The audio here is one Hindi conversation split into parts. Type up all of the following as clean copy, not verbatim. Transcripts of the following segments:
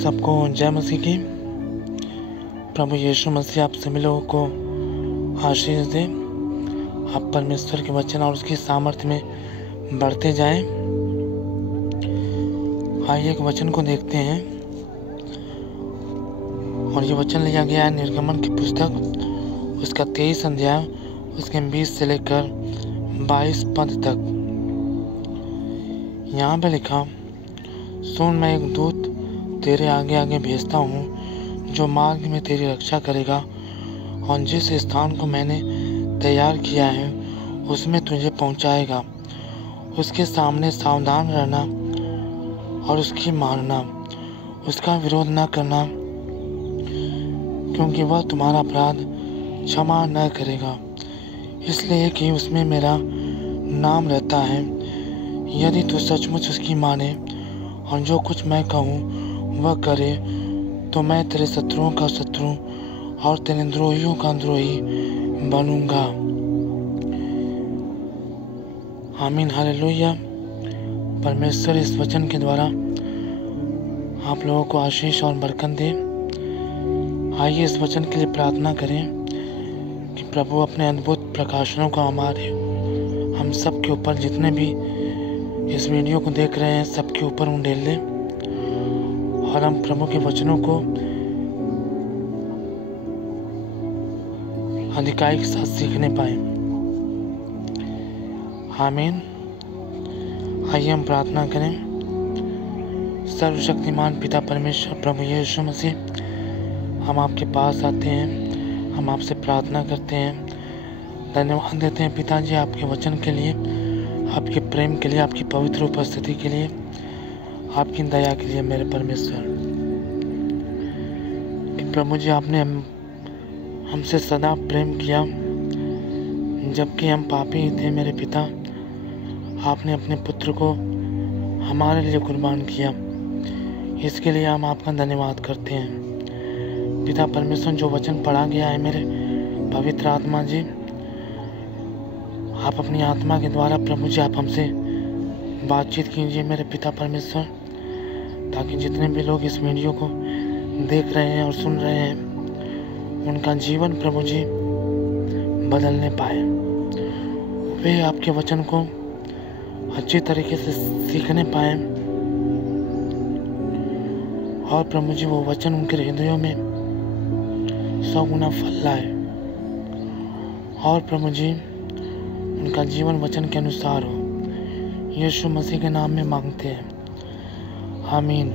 सबको जय मसीह की। प्रभु यीशु मसीह आप सभी लोगों को आशीष दे। आप परमेश्वर के वचन और उसकी सामर्थ्य में बढ़ते जाएं। आइए एक वचन को देखते हैं, और ये वचन लिया गया है निर्गमन की पुस्तक उसका 23 अध्याय उसके 20 से लेकर 22 पद तक। यहाँ पे लिखा, सुन, मैं एक दूत तेरे आगे आगे भेजता हूँ जो मार्ग में तेरी रक्षा करेगा, और जिस स्थान को मैंने तैयार किया है उसमें तुझे पहुँचाएगा। उसके सामने सावधान रहना और उसकी मानना, उसका विरोध न करना, क्योंकि वह तुम्हारा अपराध क्षमा न करेगा, इसलिए कि उसमें मेरा नाम रहता है। यदि तू सचमुच उसकी माने और जो कुछ मैं कहूँ वह करे, तो मैं तेरे शत्रुओं का शत्रु और तेरे द्रोहियों का द्रोही बनूंगा। आमीन, हालेलुया। परमेश्वर इस वचन के द्वारा आप लोगों को आशीष और बरकत दे। आइए इस वचन के लिए प्रार्थना करें कि प्रभु अपने अद्भुत प्रकाशनों को हम सब के ऊपर, जितने भी इस वीडियो को देख रहे हैं, सबके ऊपर उंडेल ले, और हम प्रभु के वचनों को अधिकाई के साथ सीखने पाए। आमीन। आइए हम प्रार्थना करें। सर्वशक्तिमान पिता परमेश्वर प्रभु यीशु मसीह, हम आपके पास आते हैं, हम आपसे प्रार्थना करते हैं, धन्यवाद देते हैं पिताजी आपके वचन के लिए, आपके प्रेम के लिए, आपकी पवित्र उपस्थिति के लिए, आपकी दया के लिए मेरे परमेश्वर। कि प्रभु जी आपने हमसे सदा प्रेम किया, जबकि हम पापी थे मेरे पिता, आपने अपने पुत्र को हमारे लिए कुर्बान किया। इसके लिए हम आपका धन्यवाद करते हैं पिता परमेश्वर। जो वचन पढ़ा गया है मेरे पवित्र आत्मा जी, आप अपनी आत्मा के द्वारा प्रभु जी आप हमसे बातचीत कीजिए मेरे पिता परमेश्वर, ताकि जितने भी लोग इस वीडियो को देख रहे हैं और सुन रहे हैं, उनका जीवन प्रभु जी बदलने पाए। वे आपके वचन को अच्छी तरीके से सीखने पाए, और प्रभु जी वो वचन उनके हृदयों में 100 गुना फल लाए, और प्रभु जी उनका जीवन वचन के अनुसार हो। यीशु मसीह के नाम में मांगते हैं, आमीन।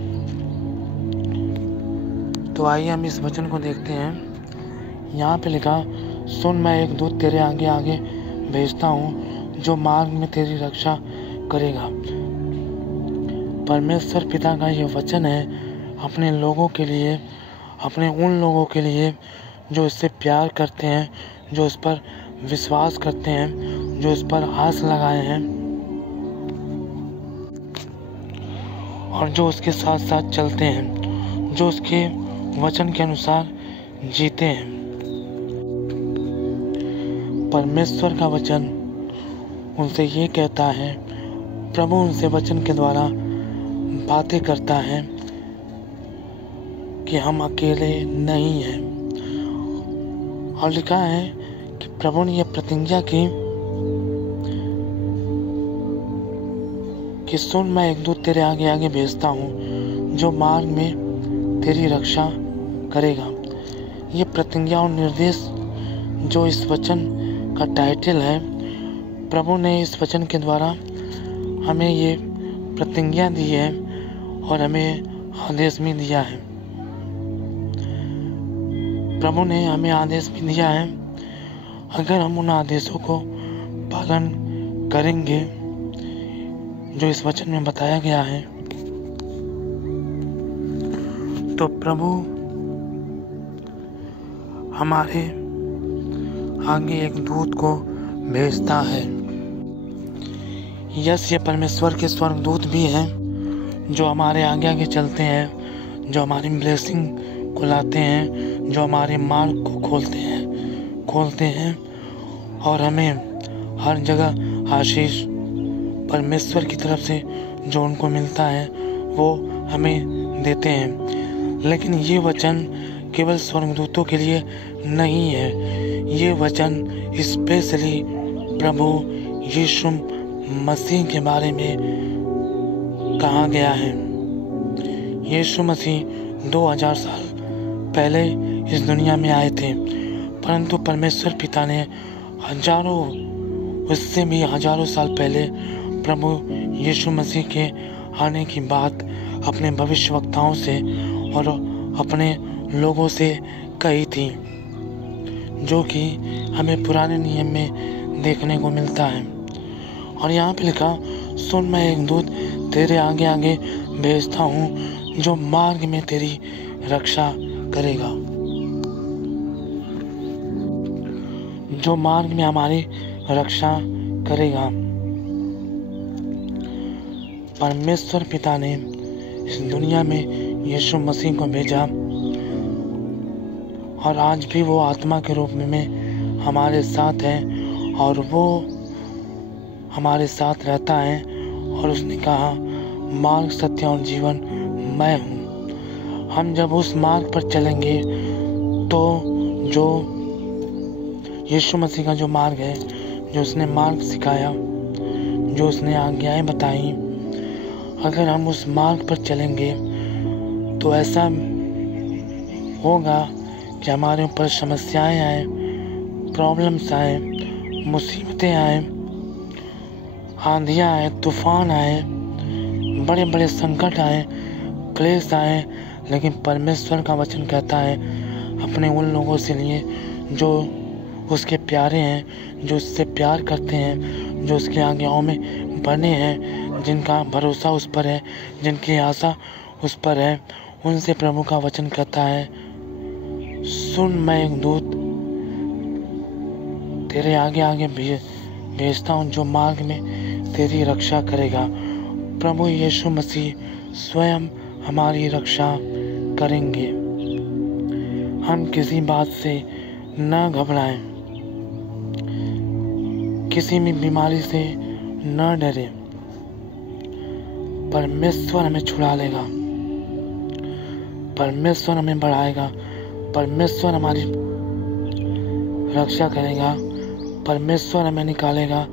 तो आइए हम इस वचन को देखते हैं। यहाँ पे लिखा, सुन, मैं एक दूत तेरे आगे आगे भेजता हूँ जो मार्ग में तेरी रक्षा करेगा। परमेश्वर पिता का ये वचन है अपने लोगों के लिए, अपने उन लोगों के लिए जो इससे प्यार करते हैं, जो इस पर विश्वास करते हैं, जो इस पर आस लगाए हैं, और जो उसके साथ साथ चलते हैं, जो उसके वचन के अनुसार जीते हैं। परमेश्वर का वचन उनसे ये कहता है, प्रभु उनसे वचन के द्वारा बातें करता है कि हम अकेले नहीं हैं। और लिखा है कि प्रभु ने यह प्रतिज्ञा की कि सुन, मैं एक दूत तेरे आगे आगे भेजता हूँ जो मार्ग में तेरी रक्षा करेगा। ये प्रतिज्ञा और निर्देश जो इस वचन का टाइटल है, प्रभु ने इस वचन के द्वारा हमें ये प्रतिज्ञा दी है और हमें आदेश भी दिया है। प्रभु ने हमें आदेश भी दिया है, अगर हम उन आदेशों को पालन करेंगे जो इस वचन में बताया गया है, तो प्रभु हमारे आगे एक दूत को भेजता है। यस, ये परमेश्वर के स्वर्गदूत भी हैं जो हमारे आगे आगे चलते हैं, जो हमारी ब्लेसिंग को लाते हैं, जो हमारे मार्ग को खोलते हैं और हमें हर जगह आशीष परमेश्वर की तरफ से जो उनको मिलता है वो हमें देते हैं। लेकिन ये वचन केवल स्वर्गदूतों के लिए नहीं है। ये वचन स्पेशली प्रभु यीशु मसीह के बारे में कहा गया है। यीशु मसीह 2000 साल पहले इस दुनिया में आए थे, परंतु परमेश्वर पिता ने उससे भी हजारों साल पहले प्रभु यीशु मसीह के आने की बात अपने भविष्यवक्ताओं से और अपने लोगों से कही थी, जो कि हमें पुराने नियम में देखने को मिलता है। और यहाँ पे लिखा, सुन मैं एक दूत तेरे आगे आगे भेजता हूँ जो मार्ग में तेरी रक्षा करेगा। जो मार्ग में हमारी रक्षा करेगा। परमेश्वर पिता ने इस दुनिया में यीशु मसीह को भेजा और आज भी वो आत्मा के रूप में हमारे साथ है और वो हमारे साथ रहता है। और उसने कहा, मार्ग सत्य और जीवन मैं हूँ। हम जब उस मार्ग पर चलेंगे तो जो यीशु मसीह का जो मार्ग है, जो उसने मार्ग सिखाया, जो उसने आज्ञाएं बताई, अगर हम उस मार्ग पर चलेंगे तो ऐसा होगा कि हमारे ऊपर समस्याएं आए, प्रॉब्लम्स आए, मुसीबतें आए, आंधियाँ आए, तूफान आए, बड़े बड़े संकट आए, क्लेश आए, लेकिन परमेश्वर का वचन कहता है अपने उन लोगों से लिए जो उसके प्यारे हैं, जो उससे प्यार करते हैं, जो उसकी आज्ञाओं में बने हैं, जिनका भरोसा उस पर है, जिनकी आशा उस पर है, उनसे प्रभु का वचन कहता है, सुन मैं एक दूत तेरे आगे आगे भेजता हूँ जो मार्ग में तेरी रक्षा करेगा। प्रभु यीशु मसीह स्वयं हमारी रक्षा करेंगे। हम किसी बात से न घबराएं, किसी भी बीमारी से न डरें। परमेश्वर हमें छुड़ा लेगा, परमेश्वर हमें बढ़ाएगा, परमेश्वर हमारी रक्षा करेगा, परमेश्वर हमें निकालेगा,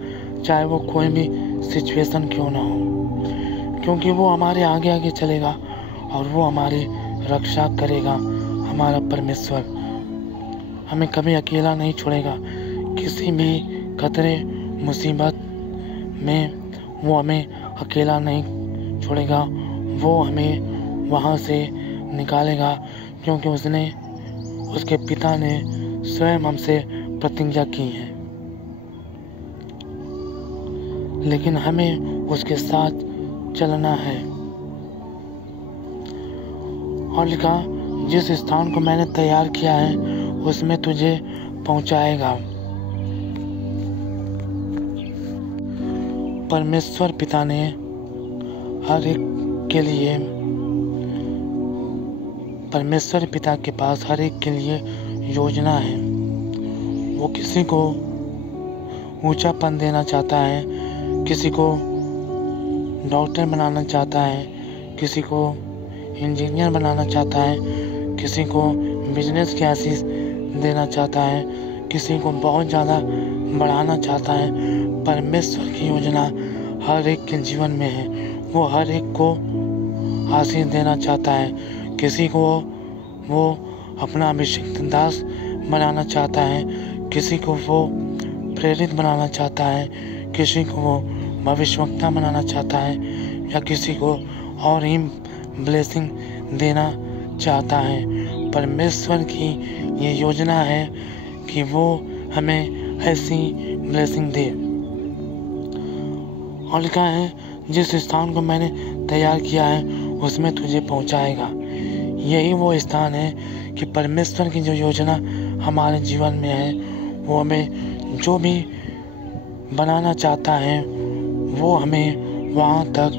चाहे वो कोई भी सिचुएशन क्यों ना हो, क्योंकि वो हमारे आगे आगे चलेगा और वो हमारी रक्षा करेगा। हमारा परमेश्वर हमें कभी अकेला नहीं छोड़ेगा। किसी भी खतरे मुसीबत में वो हमें अकेला नहीं छोड़ेगा, वो हमें वहाँ से निकालेगा, क्योंकि उसके पिता ने स्वयं हमसे प्रतिज्ञा की है। लेकिन हमें उसके साथ चलना है। और लिखा, जिस स्थान को मैंने तैयार किया है उसमें तुझे पहुंचाएगा। परमेश्वर पिता ने हर एक के लिए, परमेश्वर पिता के पास हर एक के लिए योजना है। वो किसी को ऊंचापन देना चाहता है, किसी को डॉक्टर बनाना चाहता है, किसी को इंजीनियर बनाना चाहता है, किसी को बिजनेस की आशीष देना चाहता है, किसी को बहुत ज़्यादा बढ़ाना चाहता है। परमेश्वर की योजना हर एक के जीवन में है। वो हर एक को आशीष देना चाहता है। किसी को वो अपना अभिषिक्त दास बनाना चाहता है, किसी को वो प्रेरित बनाना चाहता है, किसी को वो भविष्यवक्ता बनाना चाहता है, या किसी को और ही ब्लेसिंग देना चाहता है। परमेश्वर की ये योजना है कि वो हमें ऐसी ब्लेसिंग दे। और लिखा है, जिस स्थान को मैंने तैयार किया है उसमें तुझे पहुंचाएगा। यही वो स्थान है कि परमेश्वर की जो योजना हमारे जीवन में है, वो हमें जो भी बनाना चाहता है वो हमें वहाँ तक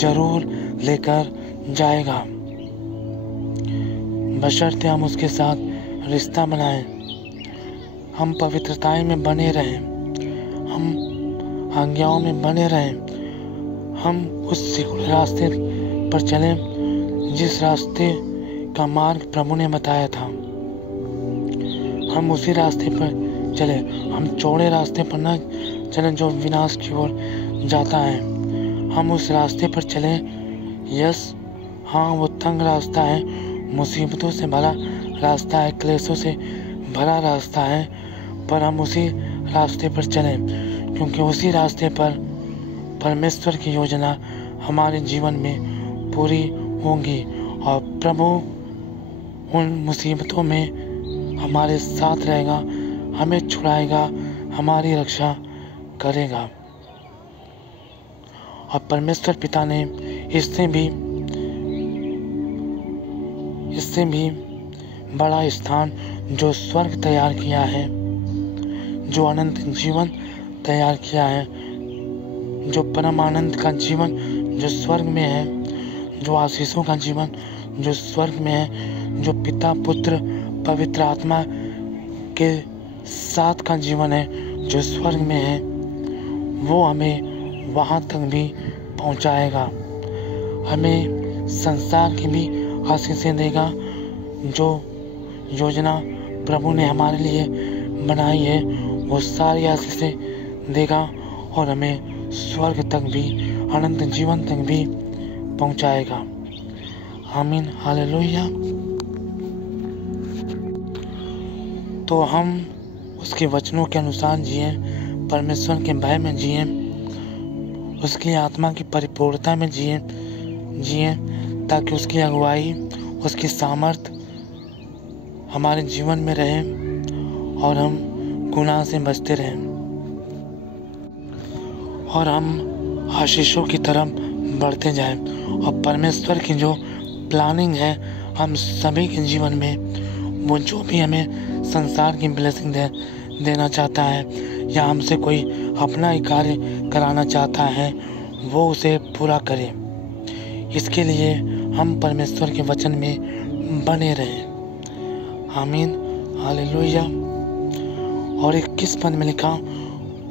जरूर लेकर जाएगा, बशर्ते हम उसके साथ रिश्ता बनाएं, हम पवित्रताएं में बने रहें, हम आज्ञाओं में बने रहें, हम उस सिकुड़े रास्ते पर चलें जिस रास्ते का मार्ग प्रभु ने बताया था। हम उसी रास्ते पर चले, हम चौड़े रास्ते पर न चलें जो विनाश की ओर जाता है। हम उस रास्ते पर चलें। यस, हाँ, वो तंग रास्ता है, मुसीबतों से भरा रास्ता है, क्लेशों से भरा रास्ता है, पर हम उसी रास्ते पर चलें, क्योंकि उसी रास्ते पर परमेश्वर की योजना हमारे जीवन में पूरी होंगी और प्रभु उन मुसीबतों में हमारे साथ रहेगा, हमें छुड़ाएगा, हमारी रक्षा करेगा। और परमेश्वर पिता ने इससे भी बड़ा स्थान जो स्वर्ग तैयार किया है, जो अनंत जीवन तैयार किया है, जो परम आनंद का जीवन जो स्वर्ग में है, जो आशीषों का जीवन जो स्वर्ग में है, जो पिता पुत्र पवित्र आत्मा के साथ का जीवन है जो स्वर्ग में है, वो हमें वहाँ तक भी पहुँचाएगा। हमें संसार की भी आशीषें देगा। जो योजना प्रभु ने हमारे लिए बनाई है वो सारी आशीषें देगा और हमें स्वर्ग तक भी, अनंत जीवन तक भी पहुँचाएगा। आमीन, हालेलुया। तो हम उसके वचनों के अनुसार जिए, परमेश्वर के भय में जिए, उसकी आत्मा की परिपूर्णता में जिए, ताकि उसकी अगुवाई, उसकी सामर्थ हमारे जीवन में रहे और हम गुनाह से बचते रहें और हम आशीषों की तरफ बढ़ते जाएं। और परमेश्वर की जो प्लानिंग है हम सभी के जीवन में, वो जो भी हमें संसार की ब्लेसिंग देना चाहता है या हमसे कोई अपना ही कार्य कराना चाहता है, वो उसे पूरा करे। इसके लिए हम परमेश्वर के वचन में बने रहें। आमीन, हालेलुया। और 21 पद में लिखा,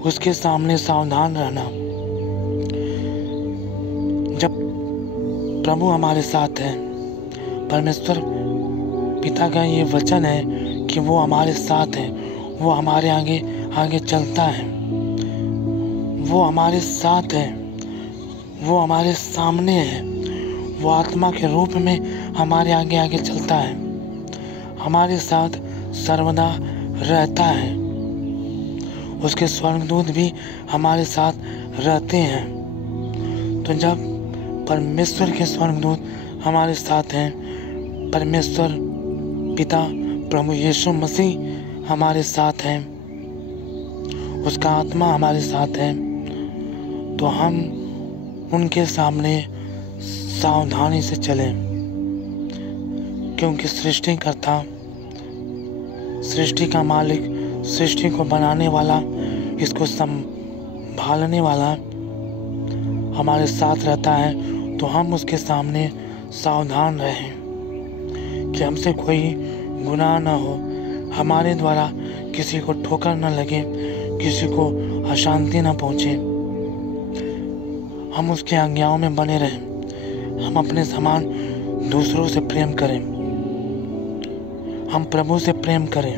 उसके सामने सावधान रहना। जब प्रभु हमारे साथ है, परमेश्वर पिता का ये वचन है कि वो हमारे साथ है, वो हमारे आगे आगे चलता है, वो हमारे साथ है, वो हमारे सामने है, वो आत्मा के रूप में हमारे आगे आगे चलता है, हमारे साथ सर्वदा रहता है। उसके स्वर्गदूत भी हमारे साथ रहते हैं। तो जब परमेश्वर के स्वर्गदूत हमारे साथ हैं, परमेश्वर पिता प्रभु यीशु मसीह हमारे साथ हैं, उसका आत्मा हमारे साथ है, तो हम उनके सामने सावधानी से चलें, क्योंकि सृष्टिकर्ता, सृष्टि का मालिक, सृष्टि को बनाने वाला, इसको संभालने वाला हमारे साथ रहता है। तो हम उसके सामने सावधान रहें कि हमसे कोई गुनाह ना हो, हमारे द्वारा किसी को ठोकर न लगे, किसी को अशांति न पहुँचे। हम उसकी आज्ञाओं में बने रहें, हम अपने समान दूसरों से प्रेम करें, हम प्रभु से प्रेम करें।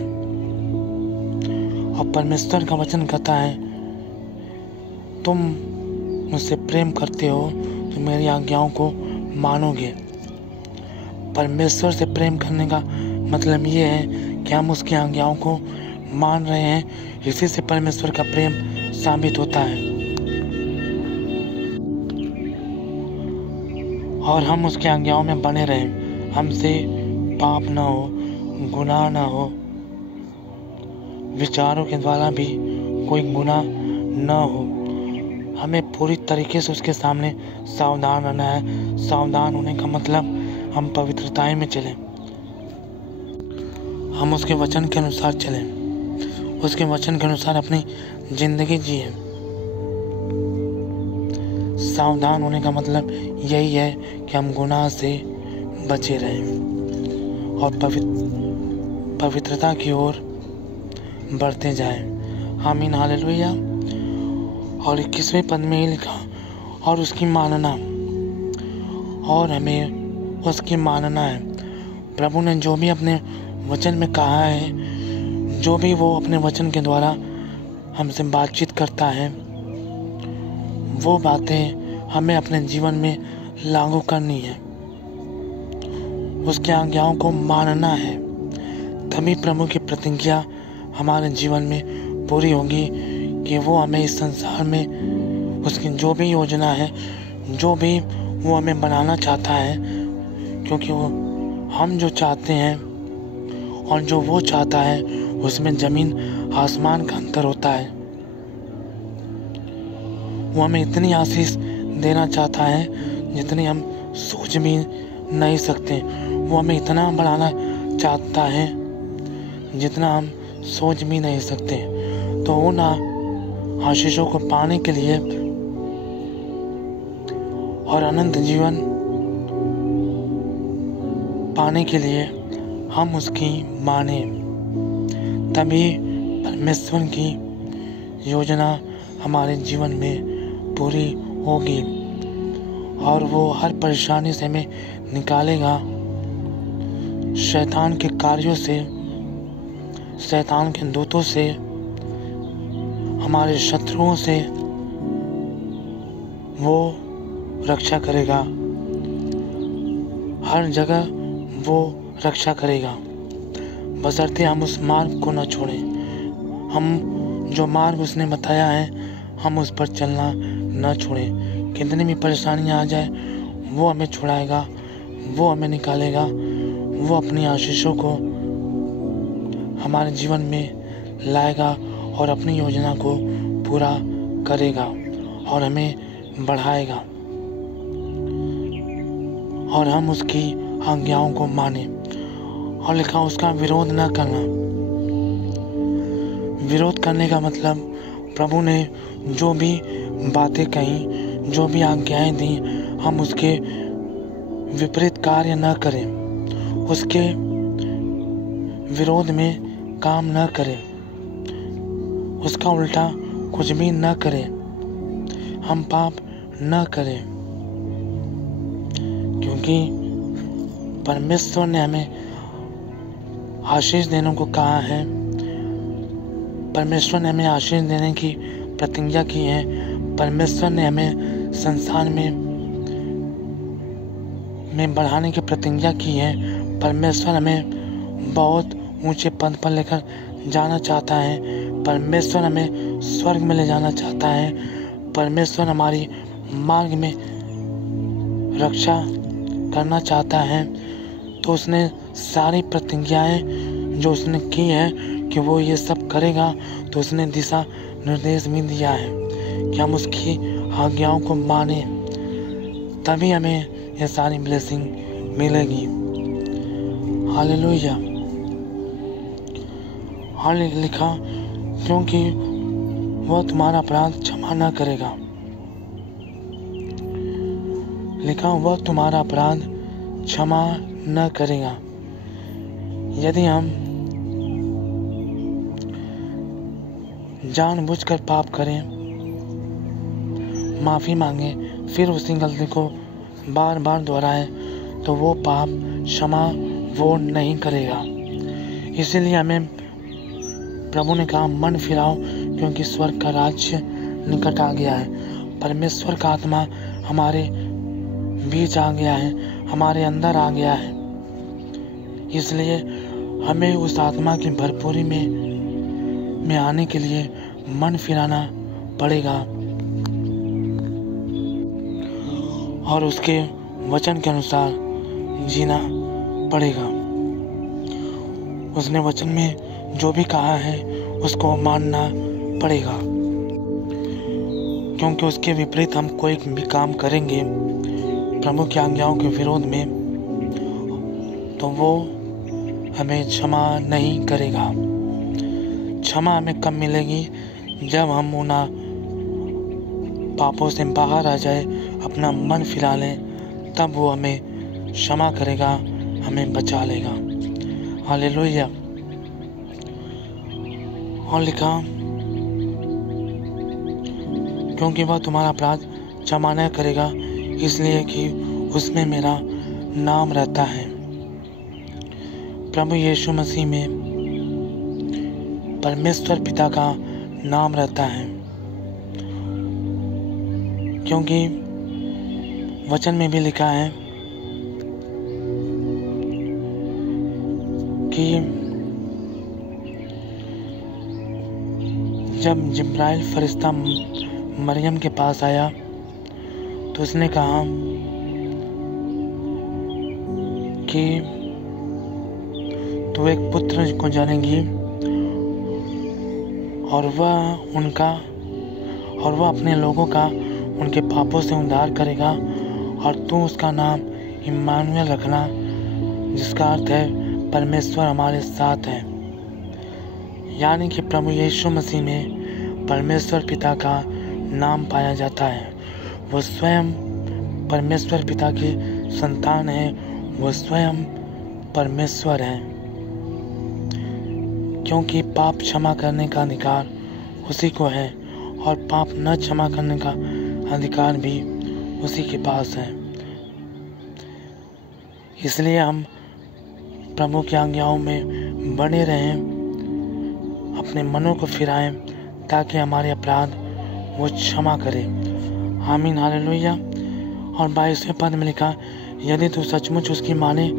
और परमेश्वर का वचन कहता है, तुम मुझसे प्रेम करते हो तो मेरी आज्ञाओं को मानोगे। परमेश्वर से प्रेम करने का मतलब ये है कि हम उसकी आज्ञाओं को मान रहे हैं, इसी से परमेश्वर का प्रेम साबित होता है। और हम उसकी आज्ञाओं में बने रहें, हमसे पाप ना हो, गुनाह ना हो, विचारों के द्वारा भी कोई गुनाह ना हो। हमें पूरी तरीके से उसके सामने सावधान रहना है। सावधान होने का मतलब हम पवित्रताएं में चलें, हम उसके वचन के अनुसार चलें, उसके वचन के अनुसार अपनी जिंदगी जिए। सावधान होने का मतलब यही है कि हम गुनाह से बचे रहें और पवित्रता की ओर बढ़ते जाएं। आमीन, हालेलुया। और 21वें पद में ही लिखा, और उसकी मानना, और हमें उसकी मानना है। प्रभु ने जो भी अपने वचन में कहा है, जो भी वो अपने वचन के द्वारा हमसे बातचीत करता है, वो बातें हमें अपने जीवन में लागू करनी है, उसकी आज्ञाओं को मानना है। तभी प्रभु की प्रतिज्ञा हमारे जीवन में पूरी होगी कि वो हमें इस संसार में उसकी जो भी योजना है, जो भी वो हमें बनाना चाहता है, क्योंकि वो हम जो चाहते हैं और जो वो चाहता है उसमें ज़मीन आसमान का अंतर होता है। वो हमें इतनी आशीष देना चाहता है जितनी हम सोच भी नहीं सकते। वो हमें इतना बढ़ाना चाहता है जितना हम सोच भी नहीं सकते। तो उन आशीषों को पाने के लिए और अनंत जीवन पाने के लिए हम उसकी माने, तभी परमेश्वर की योजना हमारे जीवन में पूरी होगी और वो हर परेशानी से हमें निकालेगा, शैतान के कार्यों से, शैतान के दूतों से, हमारे शत्रुओं से वो रक्षा करेगा। हर जगह वो रक्षा करेगा, बशर्ते हम उस मार्ग को न छोड़ें। हम जो मार्ग उसने बताया है हम उस पर चलना न छोड़ें। कितनी भी परेशानियां आ जाए वो हमें छुड़ाएगा, वो हमें निकालेगा, वो अपनी आशीषों को हमारे जीवन में लाएगा और अपनी योजना को पूरा करेगा और हमें बढ़ाएगा और हम उसकी आज्ञाओं को माने। और लिखा उसका विरोध न करना। विरोध करने का मतलब प्रभु ने जो भी बातें कही, जो भी आज्ञाएं दी, हम उसके विपरीत कार्य न करें, उसके विरोध में काम न करें, उसका उल्टा कुछ भी न करें, हम पाप न करें, क्योंकि परमेश्वर ने हमें आशीष देने को कहा है। परमेश्वर ने हमें आशीष देने की प्रतिज्ञा की है। परमेश्वर ने हमें संसार में बढ़ाने की प्रतिज्ञा की है। परमेश्वर हमें बहुत ऊंचे पद पर लेकर जाना चाहता है। परमेश्वर हमें स्वर्ग में ले जाना चाहता है। परमेश्वर हमारी मार्ग में रक्षा करना चाहता है। तो उसने सारी प्रतिज्ञाएं जो उसने की है कि वो ये सब करेगा, तो उसने दिशा निर्देश भी दिया है कि हम उसकी आज्ञाओं को माने, तभी हमें ये सारी ब्लेसिंग मिलेगी। हालेलुया। और लिखा क्योंकि वह तुम्हारा अपराध क्षमा न करेगा। लिखा वह तुम्हारा अपराध क्षमा न करेगा। यदि हम जानबूझकर पाप करें, माफ़ी मांगे, फिर उसी गलती को बार बार दोहराएं, तो वो पाप क्षमा वो नहीं करेगा। इसीलिए हमें प्रभु ने कहा मन फिराओ, क्योंकि स्वर्ग का राज्य निकट आ गया है। परमेश्वर का आत्मा हमारे बीच आ गया है, हमारे अंदर आ गया है। इसलिए हमें उस आत्मा की भरपूरी में आने के लिए मन फिराना पड़ेगा और उसके वचन के अनुसार जीना पड़ेगा। उसने वचन में जो भी कहा है उसको मानना पड़ेगा, क्योंकि उसके विपरीत हम कोई भी काम करेंगे प्रभु की आज्ञाओं के विरोध में, तो वो हमें क्षमा नहीं करेगा। क्षमा हमें कब मिलेगी? जब हम उन पापों से बाहर आ जाए, अपना मन फिरा लें, तब वो हमें क्षमा करेगा, हमें बचा लेगा। हालेलुया। और लिखा क्योंकि वह तुम्हारा अपराध क्षमा न करेगा, इसलिए कि उसमें मेरा नाम रहता है। प्रभु यीशु मसीह में परमेश्वर पिता का नाम रहता है, क्योंकि वचन में भी लिखा है कि जब जिब्राइल फरिश्ता मरियम के पास आया तो उसने कहा कि तू एक पुत्र को जनेगी और वह अपने लोगों का उनके पापों से उद्धार करेगा, और तू उसका नाम इम्मानुएल रखना, जिसका अर्थ है परमेश्वर हमारे साथ है। यानी कि प्रभु यीशु मसीह में परमेश्वर पिता का नाम पाया जाता है। वो स्वयं परमेश्वर पिता की संतान है, वो स्वयं परमेश्वर है, क्योंकि पाप क्षमा करने का अधिकार उसी को है और पाप न क्षमा करने का अधिकार भी उसी के पास है। इसलिए हम प्रभु की आज्ञाओं में बने रहें, अपने मनों को फिराएं, ताकि हमारे अपराध वो क्षमा करे। आमीन, हालेलुया। और 22वें पद में लिखा, यदि तू सचमुच उसकी माने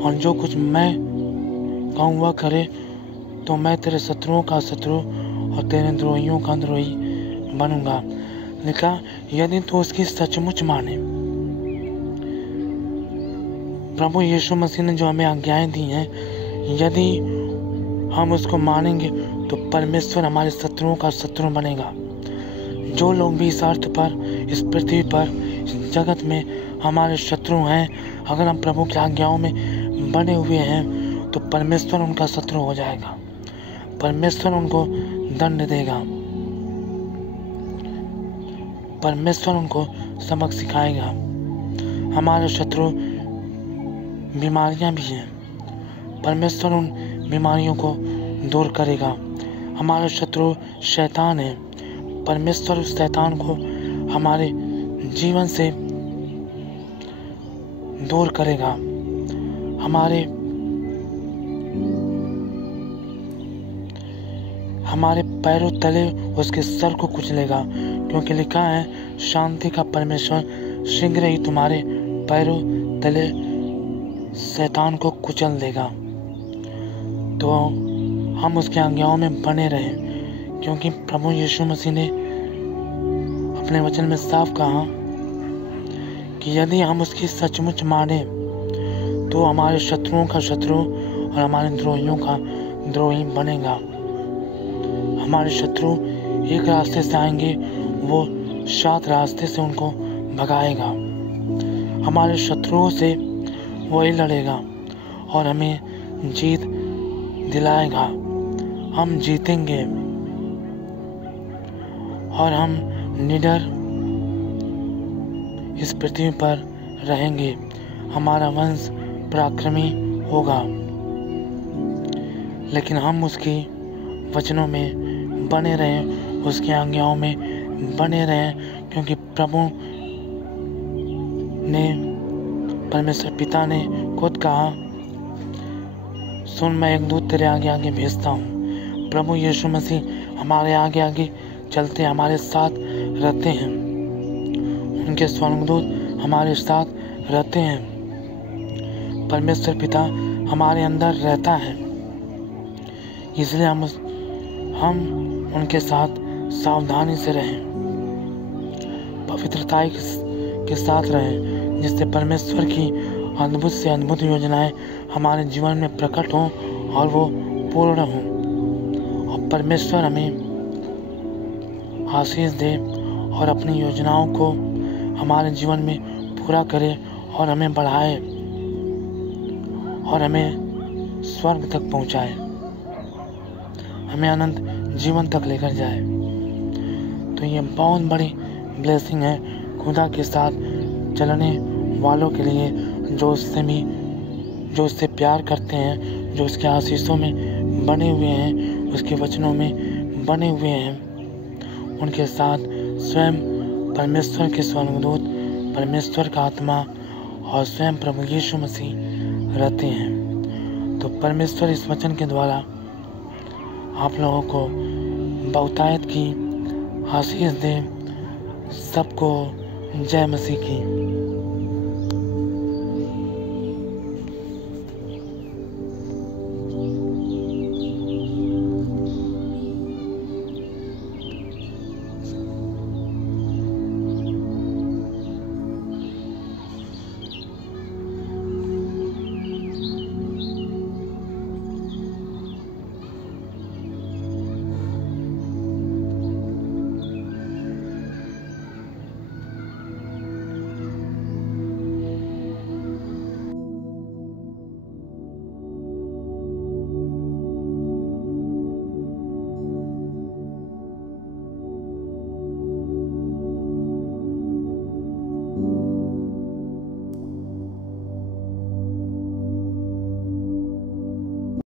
और जो कुछ मैं कहूँ वह करे, तो मैं तेरे शत्रुओं का शत्रु और तेरे द्रोहियों का द्रोही बनूंगा। लिखा, यदि तू उसकी सचमुच माने। प्रभु यीशु मसीह ने जो हमें आज्ञाएं दी हैं, यदि हम उसको मानेंगे तो परमेश्वर हमारे शत्रुओं का शत्रु बनेगा। जो लोग भी इस अर्थ पर, इस पृथ्वी पर, इस जगत में हमारे शत्रु हैं, अगर हम प्रभु की आज्ञाओं में बने हुए हैं तो परमेश्वर उनका शत्रु हो जाएगा। परमेश्वर उनको दंड देगा, परमेश्वर उनको सबक सिखाएगा। हमारे शत्रु बीमारियां भी हैं, परमेश्वर उन बीमारियों को दूर करेगा। हमारे शत्रु शैतान है, परमेश्वर उस शैतान को हमारे जीवन से दूर करेगा। हमारे पैरों तले उसके सर को कुचलेगा, क्योंकि लिखा है, शांति का परमेश्वर शीघ्र ही तुम्हारे पैरों तले शैतान को कुचल देगा। तो हम उसकी आज्ञाओं में बने रहें, क्योंकि प्रभु यीशु मसीह ने अपने वचन में साफ कहा कि यदि हम उसकी सचमुच माने तो हमारे शत्रुओं का शत्रु और हमारे द्रोहियों का द्रोही बनेगा। हमारे शत्रु एक रास्ते से आएंगे, वो 7 रास्ते से उनको भगाएगा। हमारे शत्रुओं से वही लड़ेगा और हमें जीत दिलाएगा। हम जीतेंगे और हम निडर इस पृथ्वी पर रहेंगे। हमारा वंश पराक्रमी होगा, लेकिन हम उसकी वचनों में बने रहें, उसकी आज्ञाओं में बने रहें, क्योंकि प्रभु ने, परमेश्वर पिता ने खुद कहा, सुन, मैं एक दूत तेरे आगे आगे भेजता हूँ। प्रभु यीशु मसीह हमारे आगे आगे चलते हमारे साथ रहते हैं, उनके स्वर्गदूत हमारे साथ रहते हैं। परमेश्वर पिता हमारे अंदर रहता है, इसलिए हम उनके साथ सावधानी से रहें, पवित्रता के साथ रहें, जिससे परमेश्वर की अद्भुत से अद्भुत योजनाएं हमारे जीवन में प्रकट हों और वो पूर्ण हों, और परमेश्वर हमें आशीष दे और अपनी योजनाओं को हमारे जीवन में पूरा करे और हमें बढ़ाए और हमें स्वर्ग तक पहुंचाए, हमें अनंत जीवन तक लेकर जाए। तो ये बहुत बड़ी ब्लेसिंग है खुदा के साथ चलने वालों के लिए, जो उससे प्यार करते हैं, जो उसके आशीषों में बने हुए हैं, उसके वचनों में बने हुए हैं। उनके साथ स्वयं परमेश्वर के स्वर्गदूत, परमेश्वर का आत्मा और स्वयं प्रभु यीशु मसीह रहते हैं। तो परमेश्वर इस वचन के द्वारा आप लोगों को बहुतायत की आशीष दे। सबको जय मसीह की।